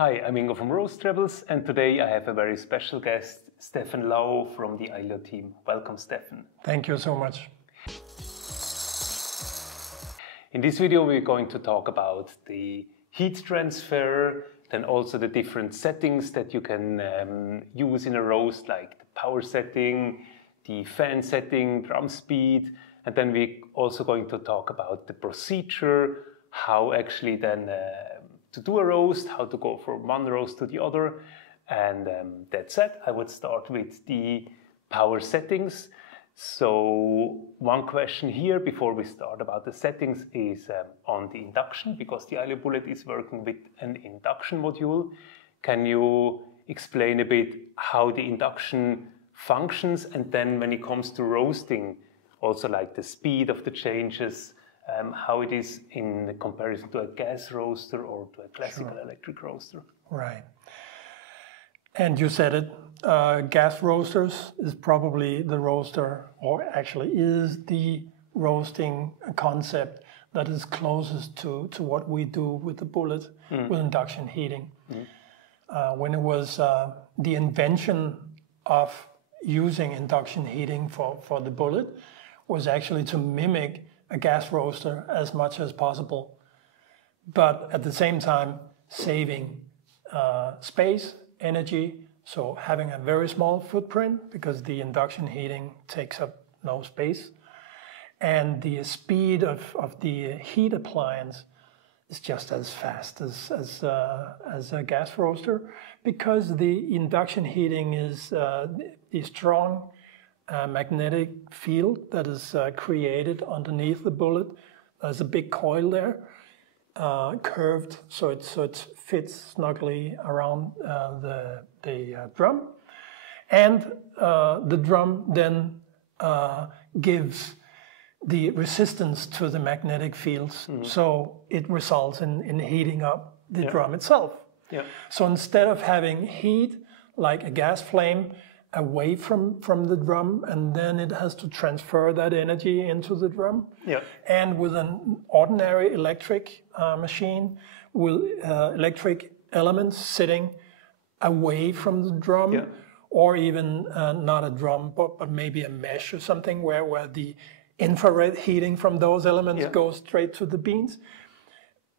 Hi, I'm Ingo from Roast Rebels, and today I have a very special guest, Steffen from the Aillio team. Welcome, Steffen. Thank you so much. In this video, we're going to talk about the heat transfer, then also the different settings that you can use in a roast, like the power setting, the fan setting, drum speed, and then we're also going to talk about the procedure, how actually then to do a roast, how to go from one roast to the other. And that said, I would start with the power settings. So one question here before we start about the settings is on the induction, because the Aillio Bullet is working with an induction module. Can you explain a bit how the induction functions, and then when it comes to roasting, also like the speed of the changes, how it is in comparison to a gas roaster or to a classical electric roaster? Right. And you said it, gas roasters is probably the roaster, or actually is the roasting concept that is closest to what we do with the Bullet, with induction heating. When it was the invention of using induction heating for the Bullet was actually to mimic a gas roaster as much as possible, but at the same time saving space, energy, so having a very small footprint because the induction heating takes up no space, and the speed of the heat appliance is just as fast as a gas roaster, because the induction heating is the strong magnetic field that is created underneath the Bullet. There's a big coil there, curved, so it fits snugly around the drum, and the drum then gives the resistance to the magnetic fields, so it results in heating up the drum itself. So instead of having heat like a gas flame away from the drum, and then it has to transfer that energy into the drum. And with an ordinary electric machine, with electric elements sitting away from the drum, or even not a drum, but maybe a mesh or something where the infrared heating from those elements goes straight to the beans.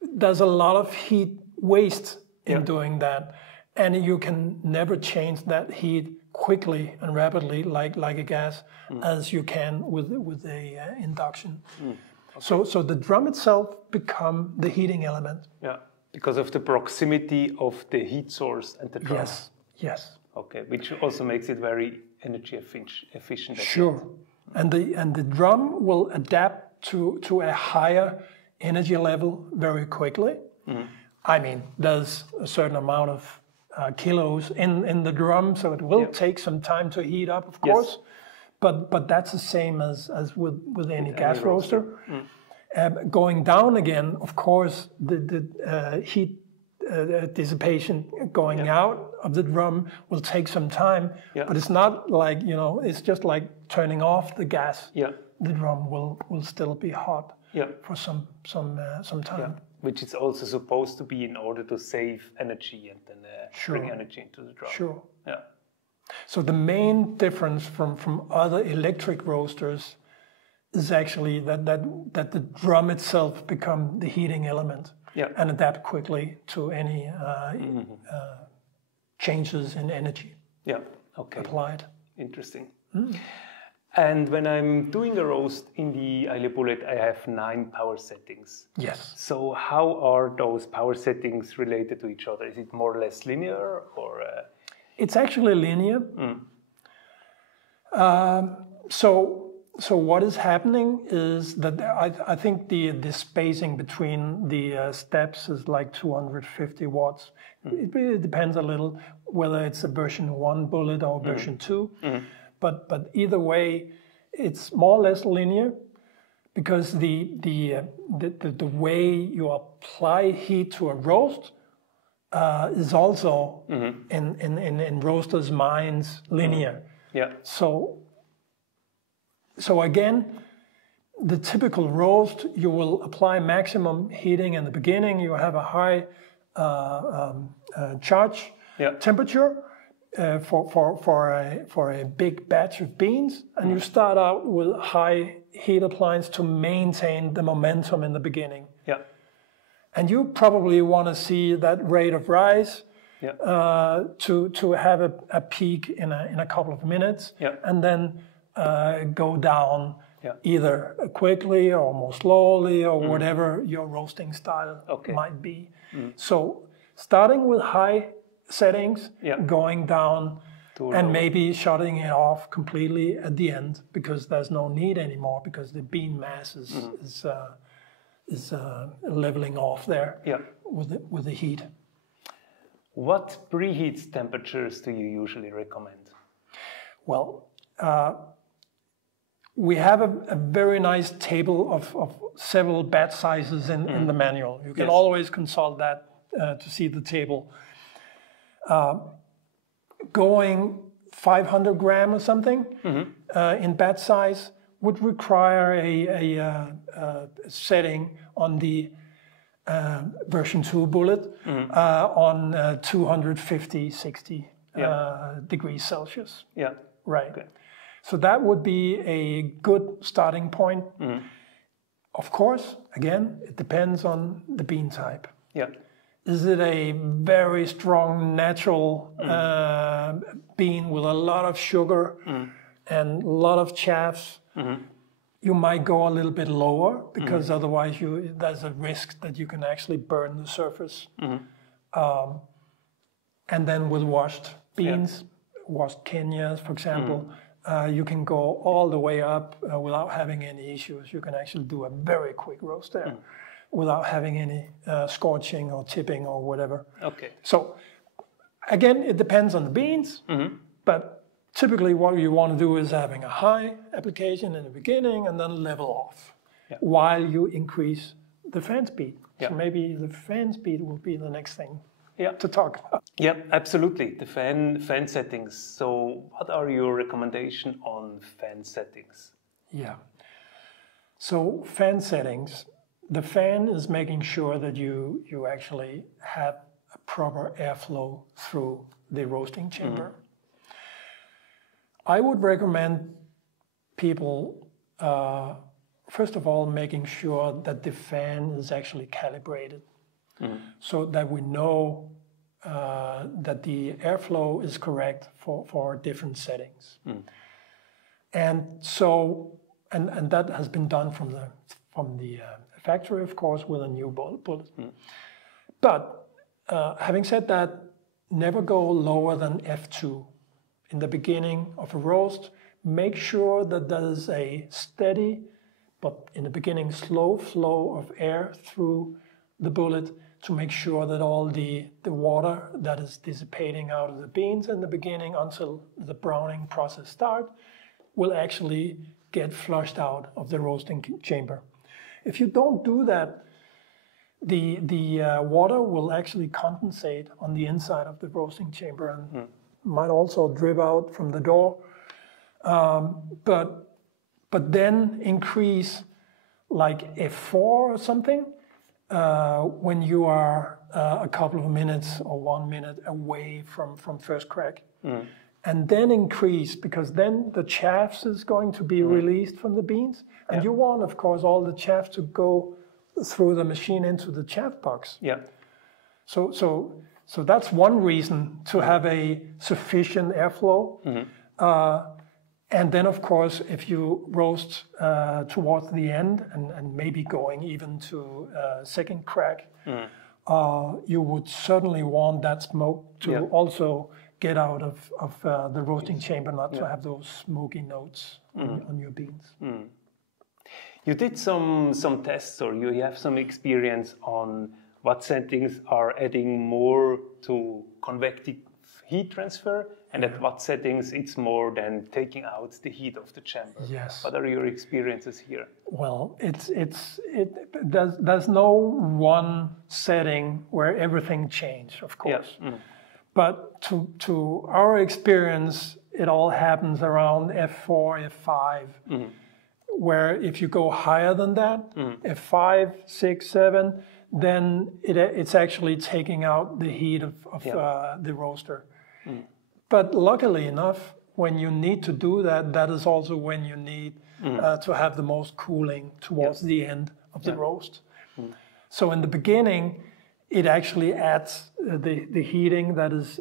There's a lot of heat waste in doing that, and you can never change that heat quickly and rapidly like a gas as you can with a induction. So the drum itself become the heating element. Because of the proximity of the heat source and the drum. Yes. Okay, which also makes it very energy efficient. Sure. And the drum will adapt to a higher energy level very quickly. I mean, there's a certain amount of kilos in the drum, so it will take some time to heat up, of course, but that's the same as with any gas roaster. Going down again, of course, the heat dissipation going out of the drum will take some time, but it's not like, it's just like turning off the gas. The drum will still be hot for some time. Which is also supposed to be in order to save energy and then bring energy into the drum. So the main difference from other electric roasters is actually that the drum itself become the heating element and adapt quickly to any changes in energy applied. Interesting. And when I'm doing a roast in the Aillio Bullet, I have 9 power settings. Yes. So how are those power settings related to each other? Is it more or less linear, or? It's actually linear. So what is happening is that I think the spacing between the steps is like 250 watts. It really depends a little whether it's a version 1 Bullet or version 2. But either way, it's more or less linear, because the way you apply heat to a roast is also in roasters' minds linear. So again, the typical roast, you will apply maximum heating in the beginning. You have a high charge Yeah. temperature for a big batch of beans, and you start out with high heat appliance to maintain the momentum in the beginning. Yeah. And you probably want to see that rate of rise Yeah. to have a peak in a couple of minutes, Yeah. and then go down Yeah. either quickly or more slowly or whatever your roasting style might be. So starting with high settings, going down, and maybe shutting it off completely at the end because there's no need anymore because the bean mass is leveling off there with the heat. What preheat temperatures do you usually recommend? Well, we have a very nice table of several batch sizes in the manual. You can always consult that to see the table. Going 500 gram or something in batch size would require a setting on the version 2 bullet on 250, 60 degrees Celsius. Yeah. Right. Okay. So that would be a good starting point. Of course, again, it depends on the bean type. Yeah. Is it a very strong natural bean with a lot of sugar and a lot of chaff? You might go a little bit lower because otherwise there's a risk that you can actually burn the surface. And then with washed beans, washed Kenyas, for example, you can go all the way up without having any issues. You can actually do a very quick roast there without having any scorching or tipping or whatever. Okay. So again, it depends on the beans, but typically what you want to do is having a high application in the beginning and then level off while you increase the fan speed. So maybe the fan speed will be the next thing to talk about. Yeah, absolutely. The fan settings. So what are your recommendations on fan settings? Yeah. So fan settings, the fan is making sure that you actually have a proper airflow through the roasting chamber. I would recommend people, first of all, making sure that the fan is actually calibrated so that we know that the airflow is correct for different settings. And so, and that has been done from the factory, of course, with a new bullet. But having said that, never go lower than F2. In the beginning of a roast, make sure that there is a steady, but in the beginning, slow flow of air through the bullet to make sure that all the water that is dissipating out of the beans in the beginning until the browning process starts will actually get flushed out of the roasting chamber. If you don't do that, the water will actually condensate on the inside of the roasting chamber and might also drip out from the door. But then increase like F4 or something when you are a couple of minutes or 1 minute away from first crack. And then increase, because then the chaff is going to be released from the beans. And you want, of course, all the chaff to go through the machine into the chaff box. So that's one reason to have a sufficient airflow. And then, of course, if you roast towards the end and maybe going even to second crack, you would certainly want that smoke to also get out of the roasting chamber, not to have those smoky notes on your beans. You did some tests, or you have some experience on what settings are adding more to convective heat transfer, and at what settings it's more than taking out the heat of the chamber. Yes. What are your experiences here? Well, there's no one setting where everything changes, of course. But to our experience, it all happens around F4, F5, where if you go higher than that, F5, 6, 7, then it's actually taking out the heat of the roaster. But luckily enough, when you need to do that, that is also when you need to have the most cooling towards the end of the roast. So in the beginning, it actually adds the heating that is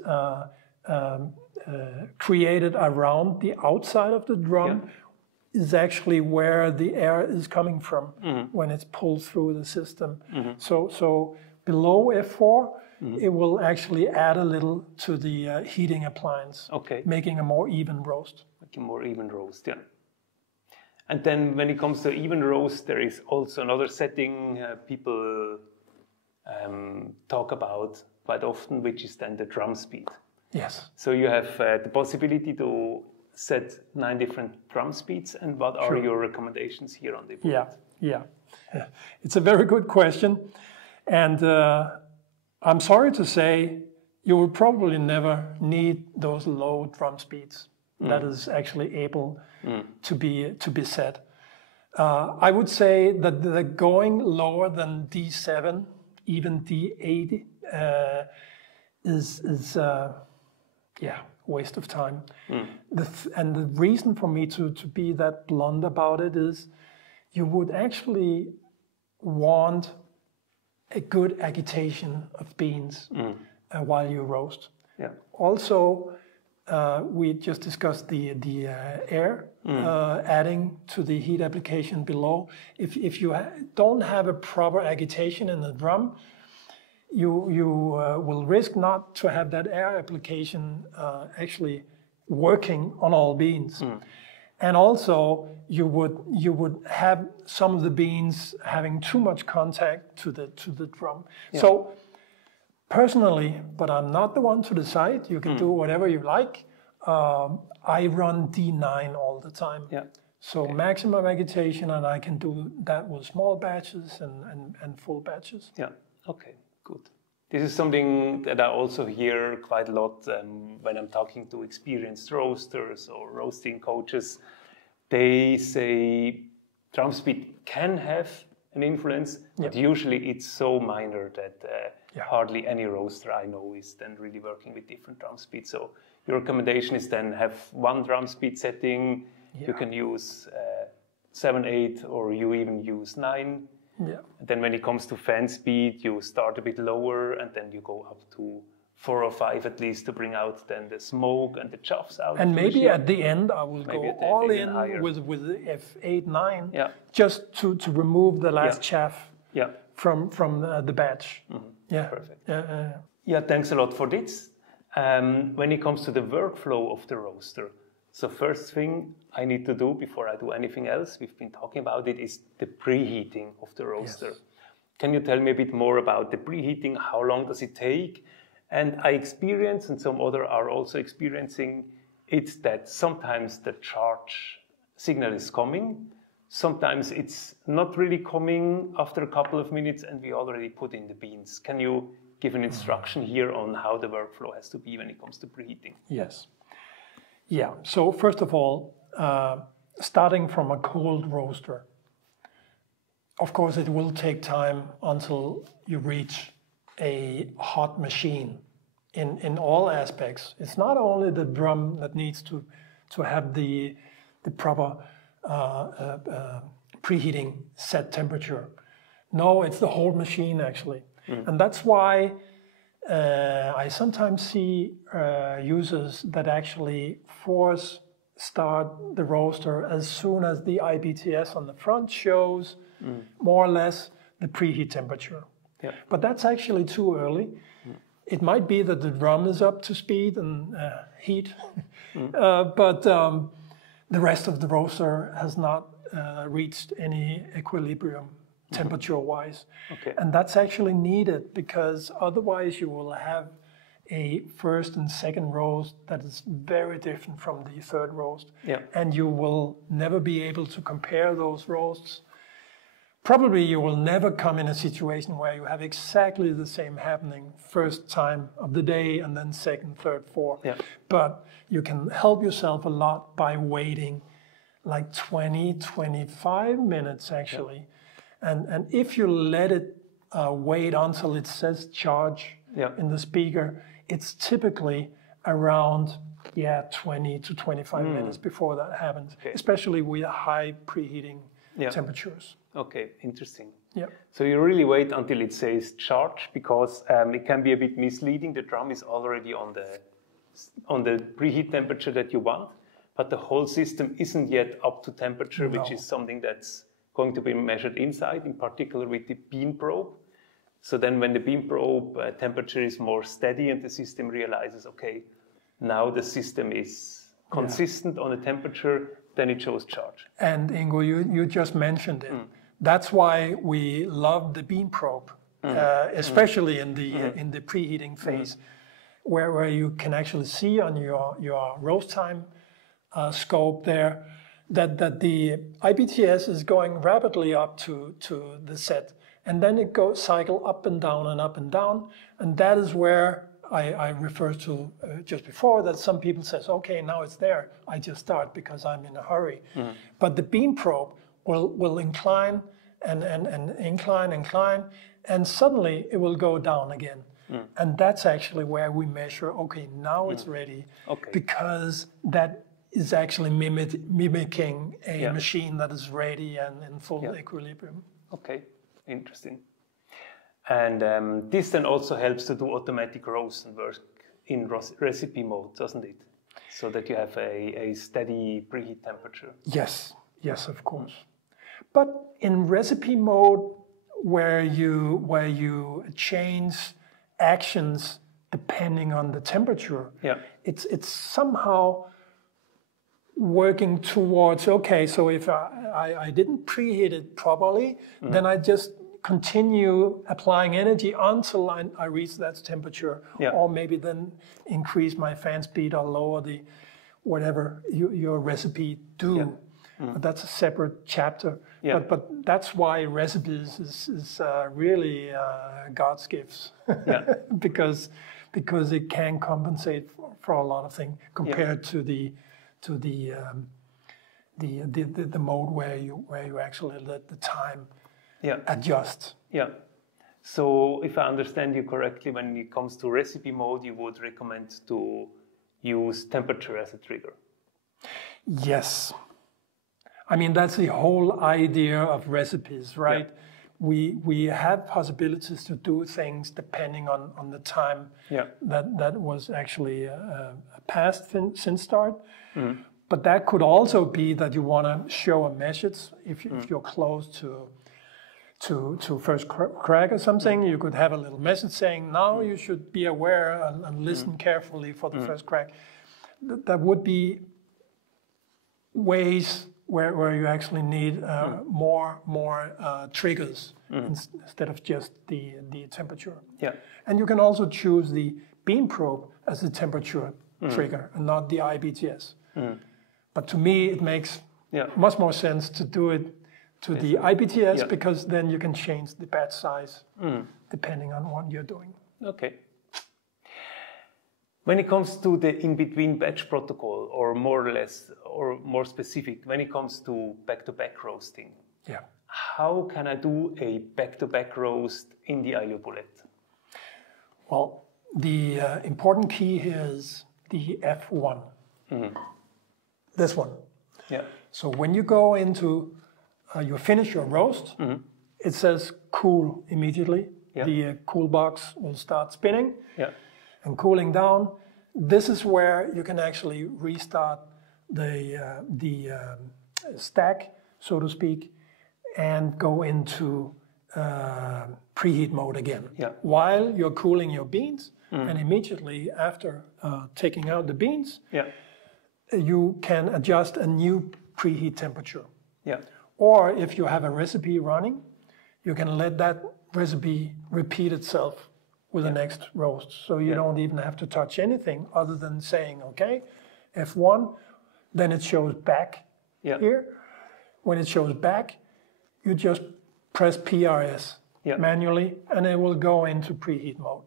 created around the outside of the drum is actually where the air is coming from when it's pulled through the system. So below F4, it will actually add a little to the heating appliance, making a more even roast. Making more even roast, yeah. And then when it comes to even roast, there is also another setting people talk about quite often, which is then the drum speed. Yes. So you have the possibility to set 9 different drum speeds, and what are your recommendations here on the board? Yeah. It's a very good question, and I'm sorry to say you will probably never need those low drum speeds that is actually able to be set. I would say that the going lower than D7, even D8, is waste of time. And the reason for me to be that blunt about it is you would actually want a good agitation of beans while you roast. Also, we just discussed the air adding to the heat application below. If you don't have a proper agitation in the drum, you will risk not to have that air application actually working on all beans. And also you would have some of the beans having too much contact to the drum. So personally, but I'm not the one to decide, you can do whatever you like, I run D9 all the time. So maximum agitation, and I can do that with small batches and full batches. Okay, good. This is something that I also hear quite a lot when I'm talking to experienced roasters or roasting coaches. They say drum speed can have an influence, but usually it's so minor that hardly any roaster I know is then really working with different drum speeds. So your recommendation is then have one drum speed setting. You can use 7, 8, or you even use 9. And then when it comes to fan speed, you start a bit lower and then you go up to 4 or 5 at least to bring out then the smoke and the chaffs out. And maybe at the end I will go all in with F8, 9, just to remove the last chaff from the batch. Perfect. Yeah, thanks a lot for this. When it comes to the workflow of the roaster, so first thing I need to do before I do anything else, we've been talking about it, is the preheating of the roaster. Can you tell me a bit more about the preheating? How long does it take? And I experience, and some other are also experiencing, it's that sometimes the charge signal is coming, sometimes it's not really coming after a couple of minutes and we already put in the beans. Can you give an instruction here on how the workflow has to be when it comes to preheating? Yes. Yeah, so first of all, starting from a cold roaster, of course it will take time until you reach a hot machine in all aspects. It's not only the drum that needs to have the proper preheating set temperature. No, it's the whole machine actually. And that's why I sometimes see users that actually start the roaster as soon as the IBTS on the front shows more or less the preheat temperature. But that's actually too early. It might be that the drum is up to speed and heat, but the rest of the roaster has not reached any equilibrium temperature-wise. And that's actually needed because otherwise you will have a first and second roast that is very different from the third roast. And you will never be able to compare those roasts. Probably you will never come in a situation where you have exactly the same happening first time of the day and then second, third, fourth. But you can help yourself a lot by waiting like 20, 25 minutes actually. And if you let it wait until it says charge in the speaker, it's typically around 20 to 25 minutes before that happens, especially with high preheating temperatures. Okay, interesting. Yeah. So you really wait until it says charge, because it can be a bit misleading. The drum is already on the preheat temperature that you want, but the whole system isn't yet up to temperature, which is something that's going to be measured inside, in particular with the beam probe. So then when the beam probe temperature is more steady and the system realizes, okay, now the system is consistent on the temperature, then it shows charge. And Ingo, you just mentioned it. That's why we love the beam probe, especially in the preheating phase, where you can actually see on your roast time scope there that the IBTS is going rapidly up to the set, and then it goes cycle up and down and up and down, and that is where I referred to just before, that some people says, okay, now it's there, I just start because I'm in a hurry. But the beam probe will incline and incline, and suddenly it will go down again. And that's actually where we measure, okay, now it's ready, because that is actually mimicking a machine that is ready and in full equilibrium. Okay, interesting. And this then also helps to do automatic roast and work in recipe mode, doesn't it? So that you have a steady preheat temperature. Yes, of course. But in recipe mode, where you change actions depending on the temperature, it's somehow working towards, okay, so if I didn't preheat it properly, then I just continue applying energy until I reach that temperature, or maybe then increase my fan speed or lower the whatever your recipe do. But that's a separate chapter. But that's why Recipies is really God's gifts, because it can compensate for a lot of things compared to the mode where you actually let the time adjust. So if I understand you correctly, when it comes to recipe mode, you would recommend to use temperature as a trigger. Yes. I mean, that's the whole idea of Recipies, right? We have possibilities to do things depending on the time that was actually passed since start. But that could also be that you want to show a message. If you're close to first crack or something, you could have a little message saying, now you should be aware and listen carefully for the first crack. That would be ways where you actually need more triggers instead of just the temperature. And you can also choose the beam probe as the temperature trigger and not the IBTS. But to me, it makes much more sense to do it to the IBTS, because then you can change the batch size depending on what you're doing. Okay. When it comes to the in-between batch protocol, or more or less, or more specific, when it comes to back-to-back roasting, how can I do a back-to-back roast in the Aillio Bullet? Well, the important key here is the F1. This one. So when you go into, you finish your roast, it says cool immediately. The cool box will start spinning and cooling down. This is where you can actually restart the stack, so to speak, and go into preheat mode again. While you're cooling your beans, and immediately after taking out the beans, you can adjust a new preheat temperature. Or if you have a recipe running, you can let that recipe repeat itself with the next roast. So you don't even have to touch anything other than saying, okay, F1, then it shows back here. When it shows back, you just press PRS manually, and it will go into preheat mode.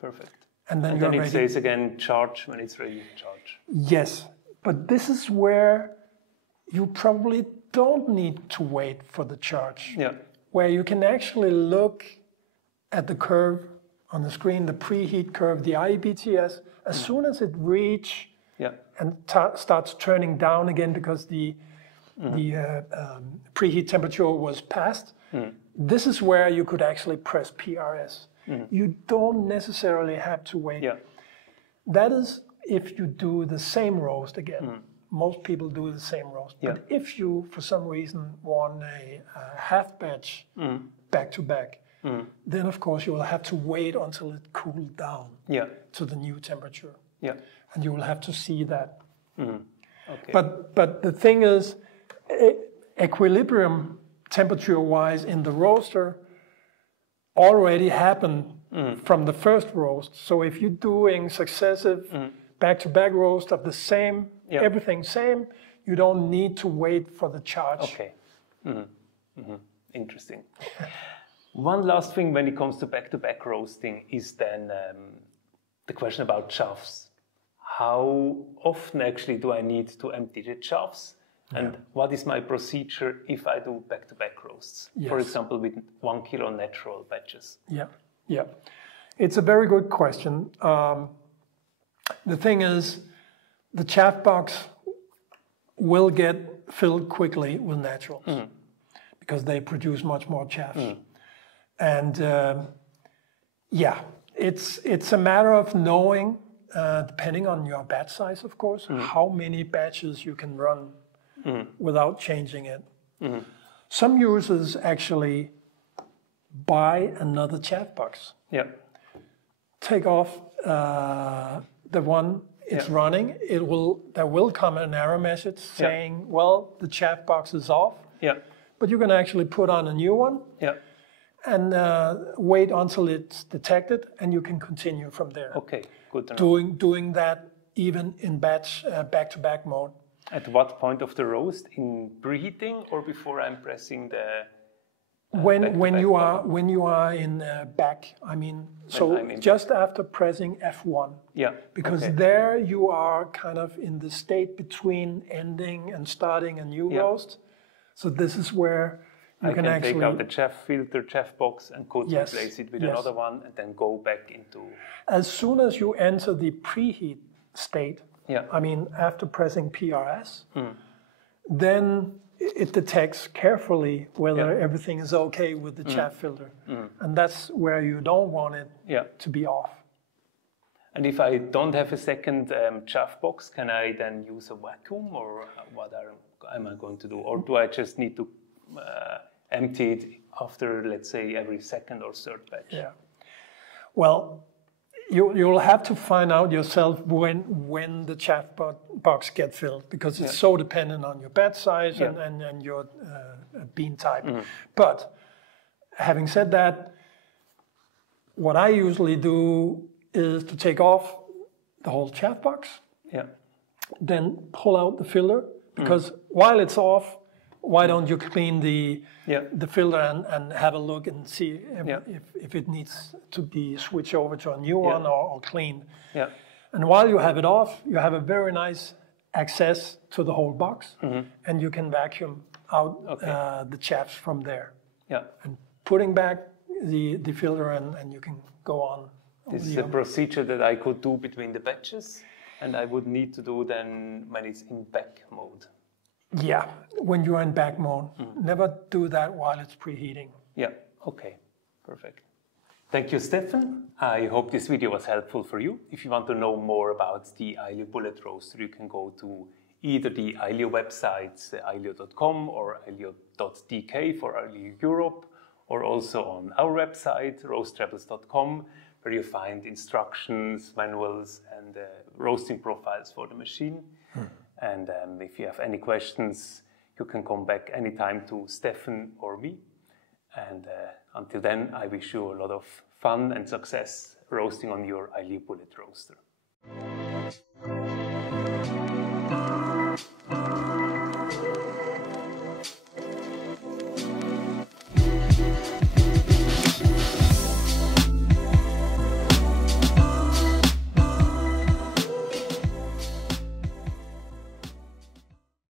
Perfect. And then it says again, charge when it's ready to charge. Yes, but this is where you probably don't need to wait for the charge. where you can actually look at the curve on the screen, the preheat curve, the IEBTS, as soon as it reaches and starts turning down again because the preheat temperature was passed, this is where you could actually press PRS. You don't necessarily have to wait. That is if you do the same roast again. Most people do the same roast. But if you, for some reason, want a half batch back-to-back, then of course you will have to wait until it cooled down to the new temperature. And you will have to see that. Okay. But the thing is, equilibrium temperature-wise in the roaster already happened from the first roast. So if you're doing successive back-to-back roast of the same, everything same, you don't need to wait for the charge. Okay. Interesting. One last thing when it comes to back-to-back roasting is then the question about chaffs. How often actually do I need to empty the chaffs? And what is my procedure if I do back-to-back roasts? For example, with 1 kilo natural batches. It's a very good question. The thing is, the chaff box will get filled quickly with naturals because they produce much more chaff. And it's a matter of knowing, depending on your batch size, of course, how many batches you can run without changing it. Some users actually buy another chaff box. Take off the one it's running. There will come an error message saying, well, the chaff box is off. But you can actually put on a new one and wait until it's detected, and you can continue from there. Okay, good to know. Doing that even in batch back-to-back mode. At what point of the roast? In preheating or before I'm pressing the when you are in back, I mean, just after pressing F1. Because there you are kind of in the state between ending and starting a new roast. So this is where you can actually take out the chaff filter, chaff box, and could replace it with another one, and then go back into. As soon as you enter the preheat state, I mean, after pressing PRS, then it detects carefully whether everything is okay with the chaff filter. And that's where you don't want it to be off. And if I don't have a second chaff box, can I then use a vacuum, or what am I going to do? Or do I just need to empty it after, let's say, every second or third batch? Well, you'll have to find out yourself when the chaff box gets filled, because it's so dependent on your batch size and your bean type. But having said that, what I usually do is to take off the whole chaff box, then pull out the filler, because while it's off, why don't you clean the filter and have a look and see if it needs to be switched over to a new one or cleaned. And while you have it off, you have a very nice access to the whole box, and you can vacuum out the chaffs from there. And putting back the filter, and you can go on. This is a procedure that I could do between the batches, and I would need to do then when it's in back mode. When you're in back mode. Never do that while it's preheating. Okay, perfect. Thank you, Steffen. I hope this video was helpful for you. If you want to know more about the Aillio Bullet Roaster, you can go to either the Aillio websites, aillio.com or aillio.dk for Aillio Europe, or also on our website, roasttravels.com, where you find instructions, manuals, and roasting profiles for the machine. And if you have any questions, you can come back anytime to Steffen or me. And until then, I wish you a lot of fun and success roasting on your Aillio Bullet Roaster.